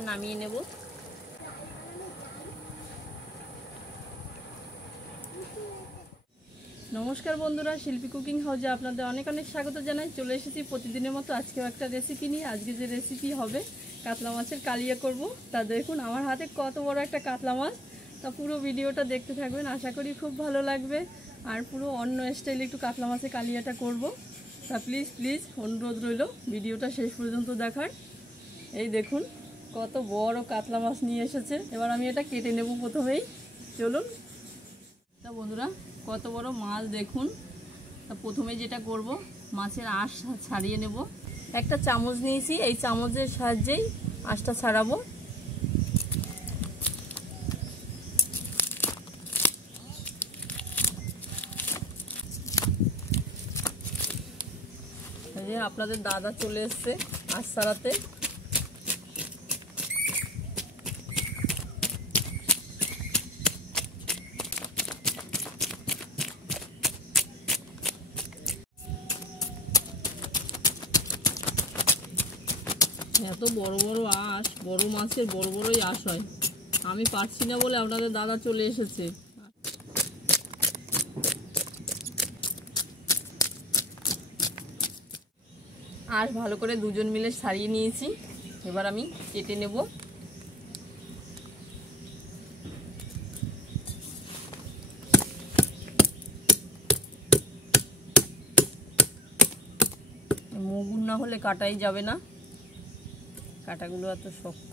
এবার নামিয়ে নেব। নমস্কার বন্ধুরা, শিল্পী কুকিং হাউসে আপনাদের অনেক অনেক স্বাগত জানাই। চলে এসেছি প্রতিদিনের মতো আজকেও একটা রেসিপি নিয়ে। আজকে যে রেসিপি হবে কাতলা মাছের কালিয়া করব। তা দেখুন আমার হাতে কত বড় একটা কাতলা মাছ। তা পুরো ভিডিওটা দেখতে থাকবেন, আশা করি খুব ভালো লাগবে। আর পুরো অন্য স্টাইলে একটু কাতলা মাছের কালিয়াটা করব। তা প্লিজ অনুরোধ রইল ভিডিওটা শেষ পর্যন্ত দেখার। এই দেখুন কত বড় কাতলা মাছ নিয়ে এসেছে। এবার আমি এটা কেটে নেব প্রথমেই। চলুন। তা বন্ধুরা কত বড় মাছ দেখুন। তা প্রথমে যেটা করব, মাছের আঁশ ছাড়িয়ে নেব। একটা চামচ নিয়েছি, এই চামচের সাহায্যেই আঁশটা ছাড়াবো। এই যে আপনাদের দাদা চলে এসছে আঁশ ছাড়াতে। এত বড় বড় আঁশ, বড় মাছের বড়ই আঁশ হয়। আমি পারছি না বলে আপনাদের দাদা চলে এসেছে। আঁশ ভালো করে দুজন মিলে ছাড়িয়ে নিয়েছি। এবার আমি কেটে নেব। মুগুর না হলে কাটাই যাবে না, কাটাগুলো এত শক্ত।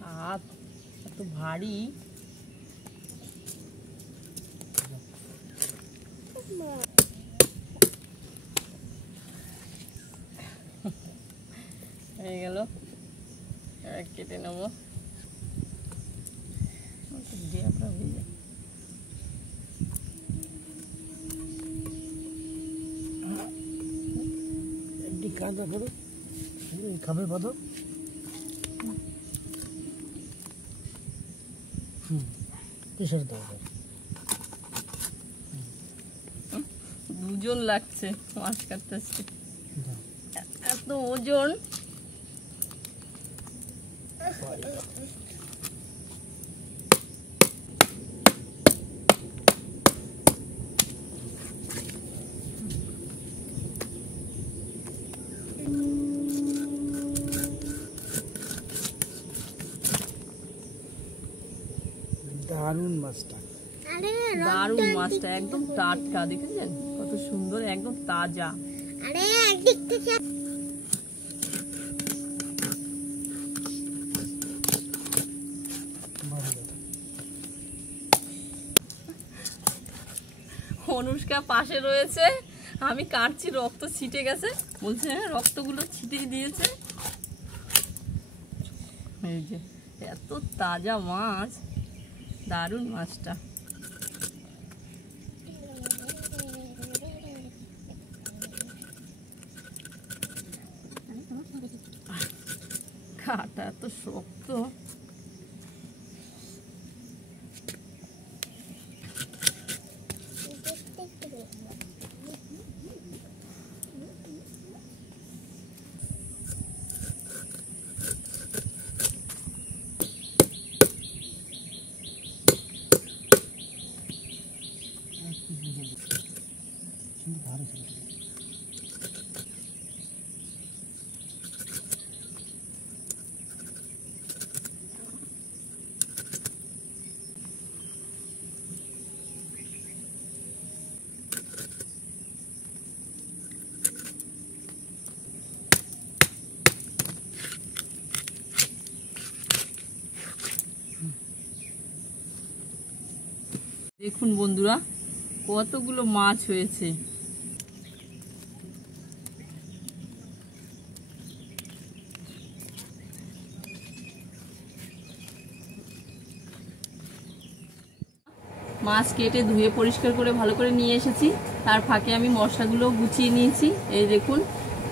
হাত এত ভারী। হয়ে গেল, কেটে নেবো। কাঁদা করো, খাবে বাঁধো। কিসের দরকার? দুজন লাগছে মাছ কাটতেছে, এত ওজন। দারুণ মাছটা, দারুণ মাছটা, একদম টাটকা। দেখেছেন কত সুন্দর, একদম তাজা। অনুষ্কা পাশে রয়েছে, আমি কাটছি, রক্ত ছিটে গেছে। বলছে হ্যাঁ, রক্তগুলো ছিটিয়ে দিয়েছে। এই যে এত তাজা মাছ, দারুণ মাছটা। কাটা এত শক্ত। দেখুন বন্ধুরা কতগুলো মাছ হয়েছে। মাছ কেটে ধুয়ে পরিষ্কার করে ভালো করে নিয়ে এসেছি। তার ফাঁকে আমি মশলাগুলো গুছিয়ে নিয়েছি। এই দেখুন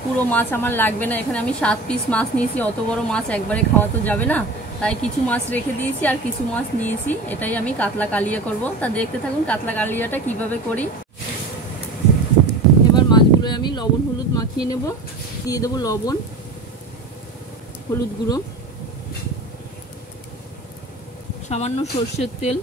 পুরো মাছ আমার লাগবে না, এখানে আমি 7 পিস মাছ নিয়েছি। অত বড় মাছ একবারে খাওয়া তো যাবে না, তাই কিছু মাছ রেখে দিয়েছি আর কিছু মাছ নিয়েছি, এটাই আমি কাতলা কালিয়া করব। তা দেখতে থাকুন কাতলা কালিয়াটা কিভাবে করি। এবার মাছগুলো আমি লবণ হলুদ মাখিয়ে নেব। দিয়ে দেবো লবণ, হলুদ গুঁড়ো, সামান্য সর্ষের তেল,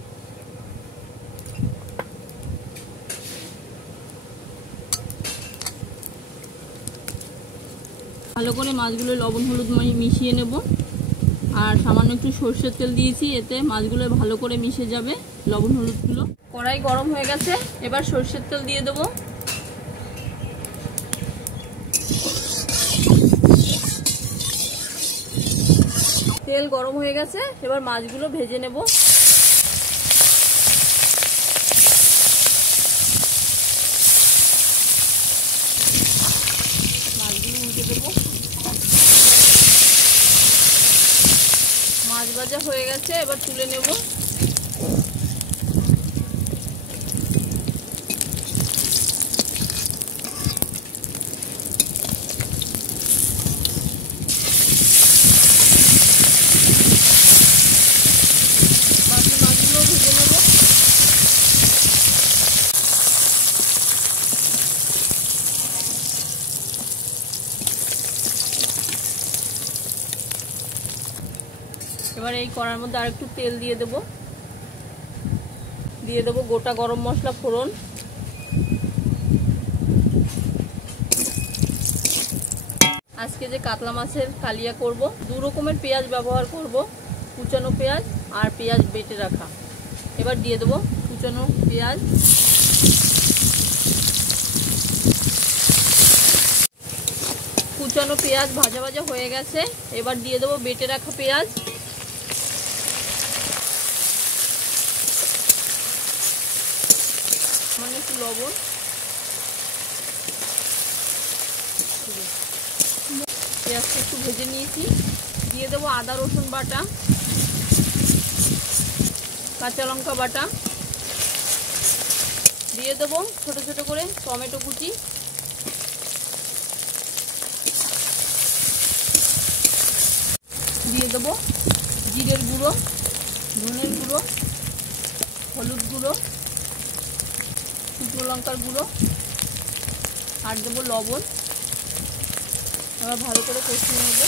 ভালো করে মাছগুলো লবণ হলুদ মিশিয়ে নেব। আর সামান্য একটু সর্ষের তেল দিয়েছি, এতে মাছগুলো ভালো করে মিশে যাবে লবণ হলুদগুলো। কড়াই গরম হয়ে গেছে, এবার সর্ষের তেল দিয়ে দেবো। তেল গরম হয়ে গেছে, এবার মাছগুলো ভেজে নেব। মাছগুলো উল্টে দেবো। মাছ ভাজা হয়ে গেছে, এবার তুলে নেব। বাকি মাছগুলো ভেজে নেব। এবার এই কড়ার মধ্যে আর একটু তেল দিয়ে দেব। দিয়ে দেবো গোটা গরম মশলা ফোড়ন, আজকে যে কাতলা মাছের কালিয়া করব, 2 রকমের পেঁয়াজ ব্যবহার করব, কুচানো পেঁয়াজ আর পেঁয়াজ বেটে রাখা। এবার দিয়ে দেবো কুচানো পেঁয়াজ, কুচানো পেঁয়াজ ভাজা ভাজা হয়ে গেছে। এবার দিয়ে দেবো বেটে রাখা পেঁয়াজ, সামান্য একটু লবণ, পেঁয়াজটা একটু ভেজে নিয়েছি। দিয়ে দেবো আদা রসুন বাটা, কাঁচা লঙ্কা বাটা, দিয়ে দেবো ছোট ছোট করে টমেটো কুচি, দিয়ে দেবো জিরের গুঁড়ো, ধনের গুঁড়ো, হলুদ গুঁড়ো, শুকনো লঙ্কার গুঁড়ো, আর দেবো লবণ। এবার ভালো করে কষিয়ে নেব।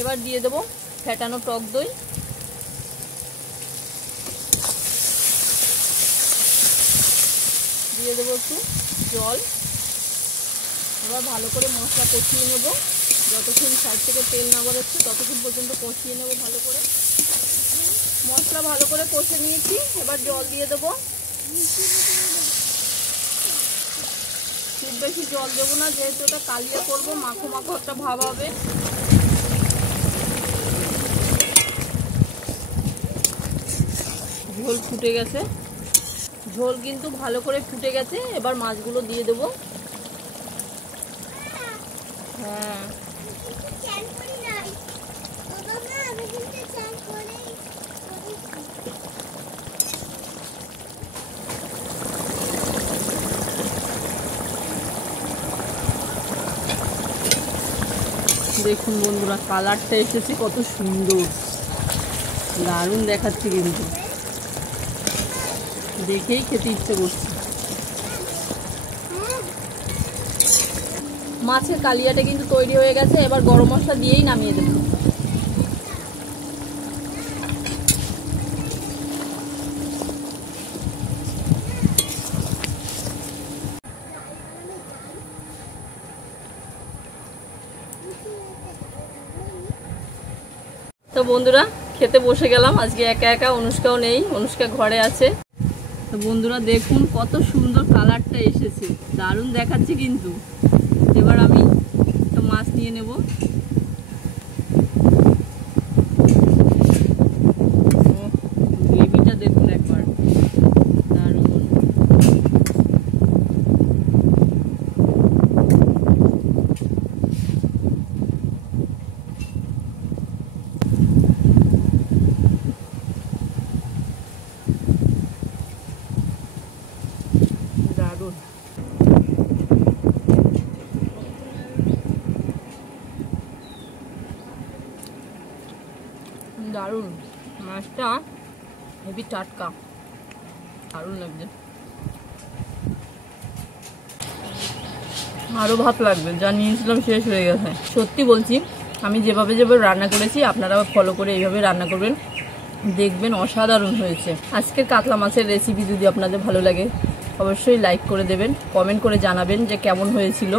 এবার দিয়ে দেবো ফেটানো টক দই, দিয়ে দেবো একটু জল। এবার ভালো করে মশলা কষিয়ে নেব, যতক্ষণ সাইড থেকে তেল না বেরোচ্ছে ততক্ষণ পর্যন্ত কষিয়ে নেব ভালো করে। মশলা ভালো করে কষে নিয়েছি, এবার জল দিয়ে দেবো। খুব বেশি জল দেবো না, যেহেতু এটা কালিয়া করবো, মাখো মাখো একটা ভাব হবে। ঝোল ফুটে গেছে, ঝোল কিন্তু ভালো করে ফুটে গেছে। এবার মাছগুলো দিয়ে দেবো। হ্যাঁ, দেখুন বন্ধুরা কালারটা এসেছে কত সুন্দর, দারুণ দেখাচ্ছে, কিন্তু দেখেই খেতে ইচ্ছে করছে। মাছের কালিয়াটা কিন্তু তৈরি হয়ে গেছে, এবার গরম মশলা দিয়েই নামিয়ে দেবো। তো বন্ধুরা খেতে বসে গেলাম, আজকে একা একা, অনুষ্কাও নেই, অনুষ্কা ঘরে আছে। তো বন্ধুরা দেখুন কত সুন্দর কালারটা এসেছে, দারুণ দেখাচ্ছে কিন্তু। এবার আমি একটা মাছ নিয়ে নেব। গ্রেভিটা দেখুন একবার, দারুণ। দারুণ, মাছটা হেবি টাটকা, দারুণ লাগছে। আরও ভাত লাগবে, যা নিয়েছিলাম শেষ হয়ে গেছে। সত্যি বলছি, আমি যেভাবে রান্না করেছি আপনারাও ফলো করে এইভাবে রান্না করবেন, দেখবেন অসাধারণ হয়েছে। আজকের কাতলা মাছের রেসিপি যদি আপনাদের ভালো লাগে অবশ্যই লাইক করে দেবেন, কমেন্ট করে জানাবেন যে কেমন হয়েছিল।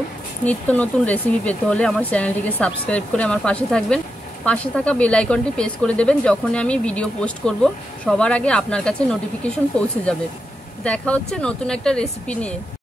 নিত্য নতুন রেসিপি পেতে হলে আমার চ্যানেলটিকে সাবস্ক্রাইব করে আমার পাশে থাকবেন। পাশে থাকা বেল আইকনটি প্রেস করে দেবেন, যখনই আমি ভিডিও পোস্ট করব সবার আগে আপনার কাছে নোটিফিকেশন পৌঁছে যাবে। দেখা হচ্ছে নতুন একটা রেসিপি নিয়ে।